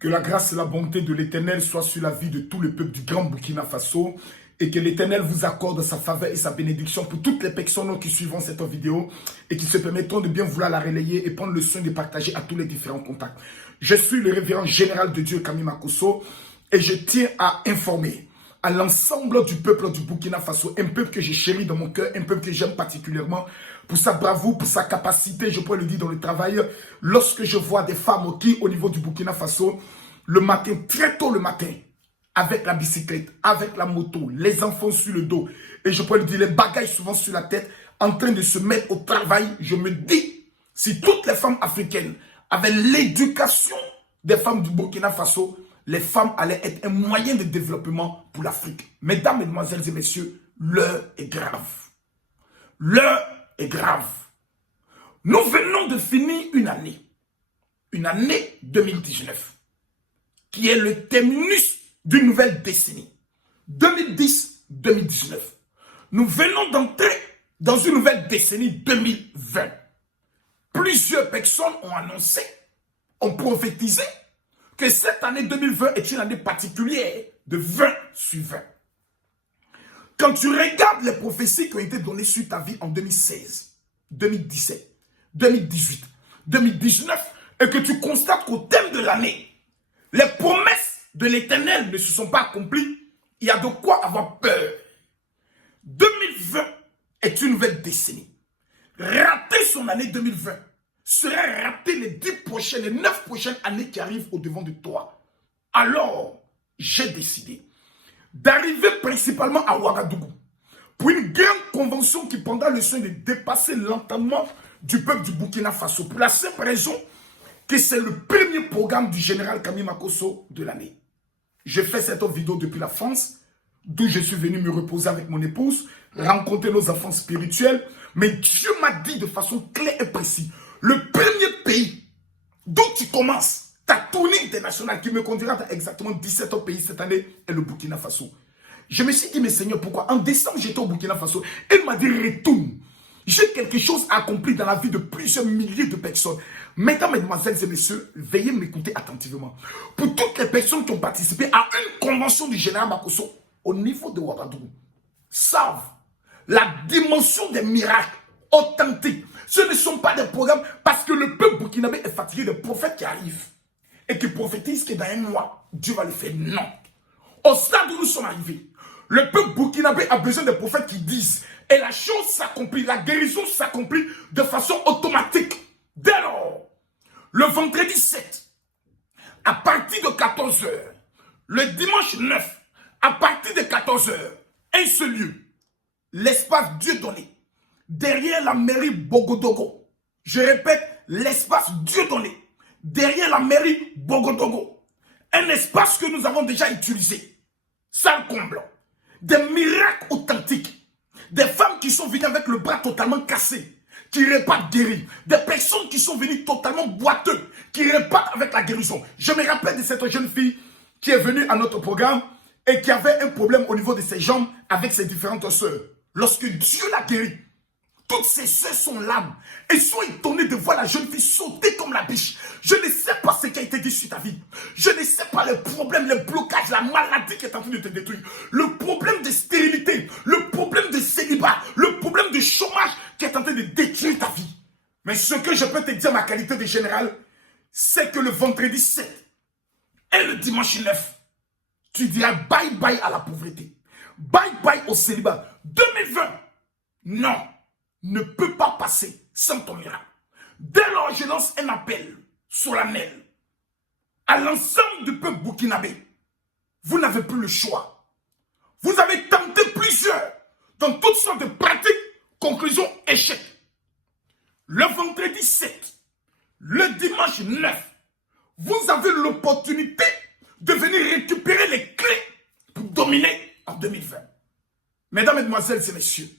Que la grâce et la bonté de l'Éternel soient sur la vie de tout le peuple du Grand Burkina Faso et que l'Éternel vous accorde sa faveur et sa bénédiction pour toutes les personnes qui suivront cette vidéo et qui se permettront de bien vouloir la relayer et prendre le soin de partager à tous les différents contacts. Je suis le révérend général de Dieu Kami Makosso et je tiens à informer à l'ensemble du peuple du Burkina Faso, un peuple que j'ai chéri dans mon cœur, un peuple que j'aime particulièrement pour sa bravoure, pour sa capacité, je pourrais le dire dans le travail. Lorsque je vois des femmes qui, au niveau du Burkina Faso, le matin, très tôt le matin, avec la bicyclette, avec la moto, les enfants sur le dos, et je pourrais le dire, les bagages souvent sur la tête, en train de se mettre au travail, je me dis, si toutes les femmes africaines avaient l'éducation des femmes du Burkina Faso, les femmes allaient être un moyen de développement pour l'Afrique. Mesdames, mesdemoiselles et messieurs, l'heure est grave. L'heure est grave. Nous venons de finir une année 2019, qui est le terminus d'une nouvelle décennie, 2010-2019. Nous venons d'entrer dans une nouvelle décennie 2020. Plusieurs personnes ont annoncé, ont prophétisé que cette année 2020 est une année particulière de 20 sur 20. Quand tu regardes les prophéties qui ont été données sur ta vie en 2016, 2017, 2018, 2019, et que tu constates qu'au thème de l'année, les promesses de l'Éternel ne se sont pas accomplies, il y a de quoi avoir peur. 2020 est une nouvelle décennie. Rater son année 2020 serait rater les 10 prochaines, les 9 prochaines années qui arrivent au devant de toi. Alors, j'ai décidé d'arriver principalement à Ouagadougou pour une grande convention qui prendra le soin de dépasser l'entendement du peuple du Burkina Faso. Pour la simple raison que c'est le premier programme du général Kami Makosso de l'année. Je fais cette vidéo depuis la France, d'où je suis venu me reposer avec mon épouse, rencontrer nos enfants spirituels. Mais Dieu m'a dit de façon claire et précise, le premier pays d'où tu commences ta tournée internationale qui me conduira dans exactement 17 autres pays cette année est le Burkina Faso. Je me suis dit, mais Seigneur, pourquoi? En décembre, j'étais au Burkina Faso. Il m'a dit, retourne. J'ai quelque chose à accomplir dans la vie de plusieurs milliers de personnes. Mesdames, mesdemoiselles et messieurs, veuillez m'écouter attentivement. Pour toutes les personnes qui ont participé à une convention du général Makosso au niveau de Ouagadougou, savent la dimension des miracles authentiques. Ce ne sont pas des programmes parce que le peuple burkinabé est fatigué des prophètes qui arrivent et qui prophétisent que dans un mois, Dieu va le faire. Non. Au stade où nous sommes arrivés, le peuple burkinabé a besoin des prophètes qui disent et la chose s'accomplit, la guérison s'accomplit de façon automatique. Dès lors, le vendredi 7, à partir de 14 h, le dimanche 9, à partir de 14 h, un seul lieu, l'espace Dieu donné, derrière la mairie Bogodogo. Je répète, l'espace Dieu donné, derrière la mairie Bogodogo. Un espace que nous avons déjà utilisé, sans comble. Des miracles authentiques. Des femmes qui sont venues avec le bras totalement cassé, qui repartent guéries. Des personnes qui sont venues totalement boiteux, qui repartent avec la guérison. Je me rappelle de cette jeune fille qui est venue à notre programme et qui avait un problème au niveau de ses jambes avec ses différentes sœurs. Lorsque Dieu l'a guérie, toutes ses sœurs sont là et sont étonnées de voir la jeune fille sauter comme la biche. Je ne sais pas ce qui a été dit sur ta vie. Je ne sais pas les problèmes, les blocages, la maladie qui est en train de te détruire. Le problème de stérilité, le problème de célibat, le problème de chômage qui est en train de détruire ta vie. Mais ce que je peux te dire, ma qualité de général, c'est que le vendredi 7 et le dimanche 9, tu diras bye bye à la pauvreté. Bye bye au célibat. 2020, non, ne peut pas passer sans ton miracle. Dès lors, je lance un appel solennel à l'ensemble du peuple burkinabé. Vous n'avez plus le choix. Vous avez tenté plusieurs dans toutes sortes de pratiques, conclusion, échec. Le vendredi 7, le dimanche 9, vous avez l'opportunité de venir récupérer les clés pour dominer en 2020. Mesdames, mesdemoiselles et messieurs,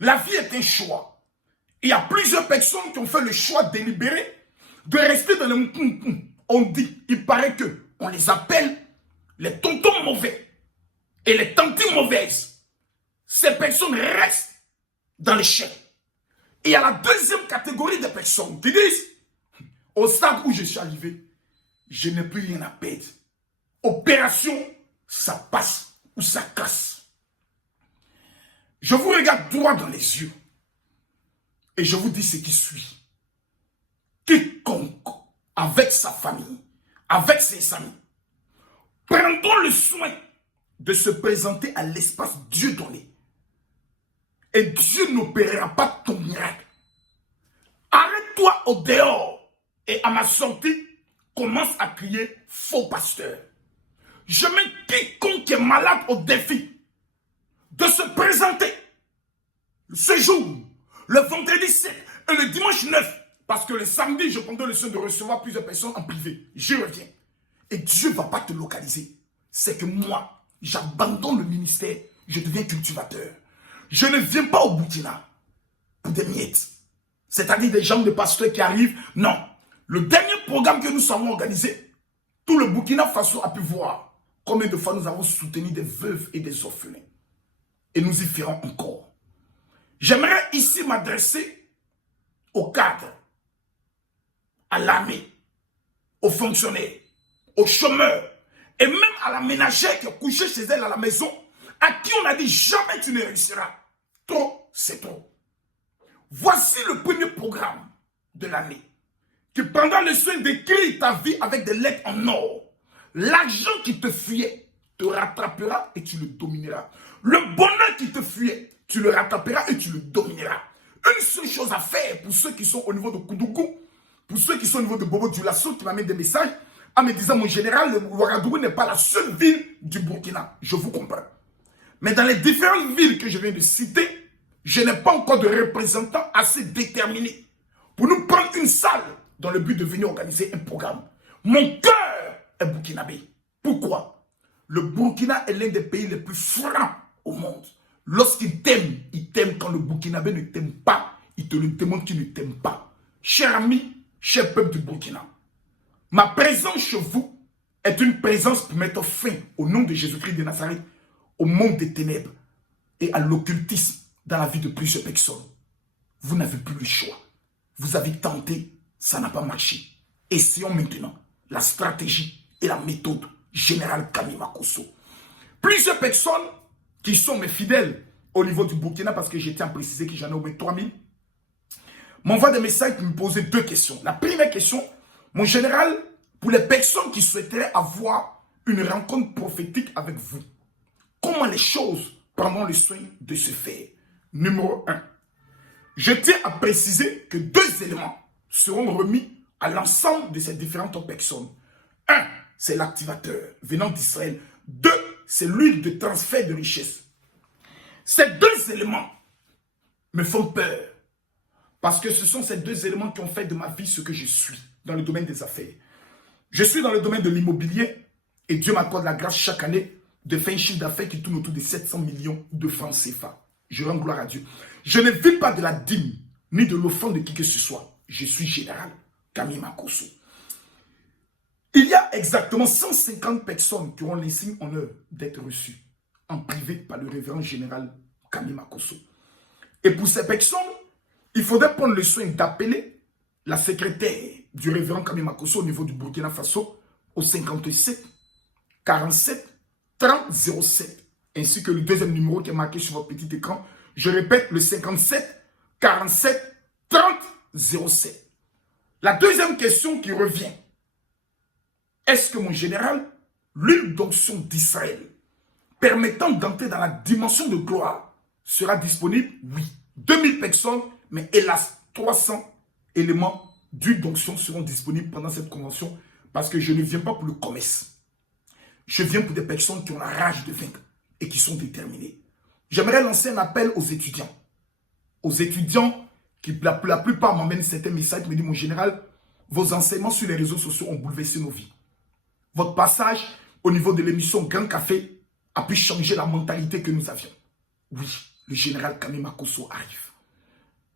la vie est un choix. Il y a plusieurs personnes qui ont fait le choix délibéré de rester dans le... On dit, il paraît que on les appelle les tontons mauvais et les tantes mauvaises. Ces personnes restent dans l'échec. Et il y a la deuxième catégorie de personnes qui disent, au stade où je suis arrivé, je n'ai plus rien à perdre. Opération, ça passe ou ça casse. Je vous regarde droit dans les yeux et je vous dis ce qui suit. Quiconque, avec sa famille, avec ses amis, prendront le soin de se présenter à l'espace Dieu donné. Et Dieu n'opérera pas ton miracle. Arrête-toi au dehors et à ma sortie, commence à crier faux pasteur. Je mets quiconque est malade au défi de se présenter ce jour, le vendredi 7 et le dimanche 9. Parce que le samedi, je prendrai le soin de recevoir plusieurs personnes en privé. Je reviens. Et Dieu ne va pas te localiser. C'est que moi, j'abandonne le ministère, je deviens cultivateur. Je ne viens pas au Burkina pour des miettes. C'est-à-dire des gens de pasteurs qui arrivent. Non. Le dernier programme que nous avons organisé, tout le Burkina Faso a pu voir combien de fois nous avons soutenu des veuves et des orphelins. Et nous y ferons encore. J'aimerais ici m'adresser aux cadres, à l'armée, aux fonctionnaires, aux chômeurs, et même à la ménagère qui est couchée chez elle à la maison, à qui on a dit jamais tu ne réussiras. Trop, c'est trop. Voici le premier programme de l'année qui prendra le soin d'écrire ta vie avec des lettres en or. L'argent qui te fuyait te rattrapera et tu le domineras. Le bonheur qui te fuyait, tu le rattraperas et tu le domineras. Une seule chose à faire pour ceux qui sont au niveau de Koudougou, pour ceux qui sont au niveau de Bobo Dioulasso qui m'amènent des messages en me disant mon général, le Ouagadougou n'est pas la seule ville du Burkina. Je vous comprends. Mais dans les différentes villes que je viens de citer, je n'ai pas encore de représentants assez déterminés pour nous prendre une salle dans le but de venir organiser un programme. Mon cœur est burkinabé. Pourquoi? Le Burkina est l'un des pays les plus francs au monde. Lorsqu'il t'aime quand le Burkinabé ne t'aime pas, il te le demande qu'il ne t'aime pas. Cher ami, cher peuple du Burkina, ma présence chez vous est une présence pour mettre fin au nom de Jésus-Christ de Nazareth, au monde des ténèbres et à l'occultisme dans la vie de plusieurs personnes. Vous n'avez plus le choix. Vous avez tenté, ça n'a pas marché. Essayons maintenant la stratégie et la méthode générale Kami Makosso. Plusieurs personnes qui sont mes fidèles au niveau du Burkina, parce que j'ai tiens à préciser que j'en ai au moins 3000, m'envoient des messages pour me poser deux questions. La première question, mon général, pour les personnes qui souhaiteraient avoir une rencontre prophétique avec vous, comment les choses prendront le soin de se faire? Numéro 1. Je tiens à préciser que deux éléments seront remis à l'ensemble de ces différentes personnes. 1, c'est l'activateur venant d'Israël. 2, c'est l'huile de transfert de richesse. Ces deux éléments me font peur. Parce que ce sont ces deux éléments qui ont fait de ma vie ce que je suis dans le domaine des affaires. Je suis dans le domaine de l'immobilier et Dieu m'accorde la grâce chaque année de faire un chiffre d'affaires qui tourne autour de 700 millions de francs CFA. Je rends gloire à Dieu. Je ne vis pas de la dîme ni de l'offrande de qui que ce soit. Je suis général Kami Makosso. Il y a exactement 150 personnes qui auront l'insigne honneur d'être reçues en privé par le révérend général Kami Makosso. Et pour ces personnes, il faudrait prendre le soin d'appeler la secrétaire du révérend Kami Makosso au niveau du Burkina Faso au 57 47 30 07. Ainsi que le deuxième numéro qui est marqué sur votre petit écran. Je répète, le 57 47 30 07. La deuxième question qui revient. Est-ce que mon général, l'huile d'onction d'Israël, permettant d'entrer dans la dimension de gloire, sera disponible? Oui. 2000 personnes, mais hélas, 300 éléments d'huile d'onction seront disponibles pendant cette convention parce que je ne viens pas pour le commerce. Je viens pour des personnes qui ont la rage de vaincre et qui sont déterminées. J'aimerais lancer un appel aux étudiants. Aux étudiants qui, la plupart m'emmènent certains messages, me disent, mon général, vos enseignements sur les réseaux sociaux ont bouleversé nos vies. Votre passage au niveau de l'émission Grand Café a pu changer la mentalité que nous avions. Oui, le général Kami Makosso arrive.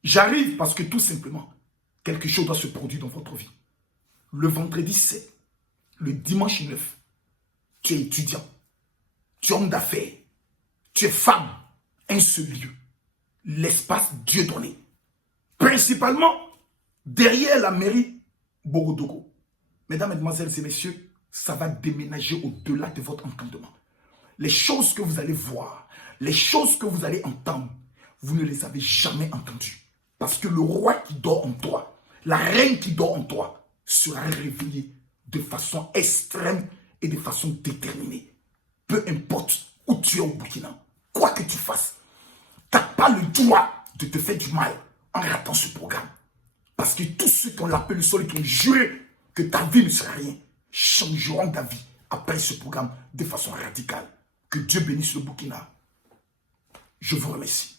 J'arrive parce que tout simplement, quelque chose doit se produire dans votre vie. Le vendredi 7, le dimanche 9, tu es étudiant, tu es homme d'affaires, tu es femme, un seul lieu, l'espace Dieu donné. Principalement derrière la mairie Borodogo. Mesdames, Mesdemoiselles et Messieurs, ça va déménager au-delà de votre entendement. Les choses que vous allez voir, les choses que vous allez entendre, vous ne les avez jamais entendues. Parce que le roi qui dort en toi, la reine qui dort en toi, sera réveillée de façon extrême et de façon déterminée. Peu importe où tu es au Burkina, quoi que tu fasses, tu n'as pas le droit de te faire du mal en ratant ce programme. Parce que tous ceux qui ont l'appelé le sol et qui ont juré que ta vie ne sera rien, changeront d'avis après ce programme de façon radicale. Que Dieu bénisse le Burkina. Je vous remercie.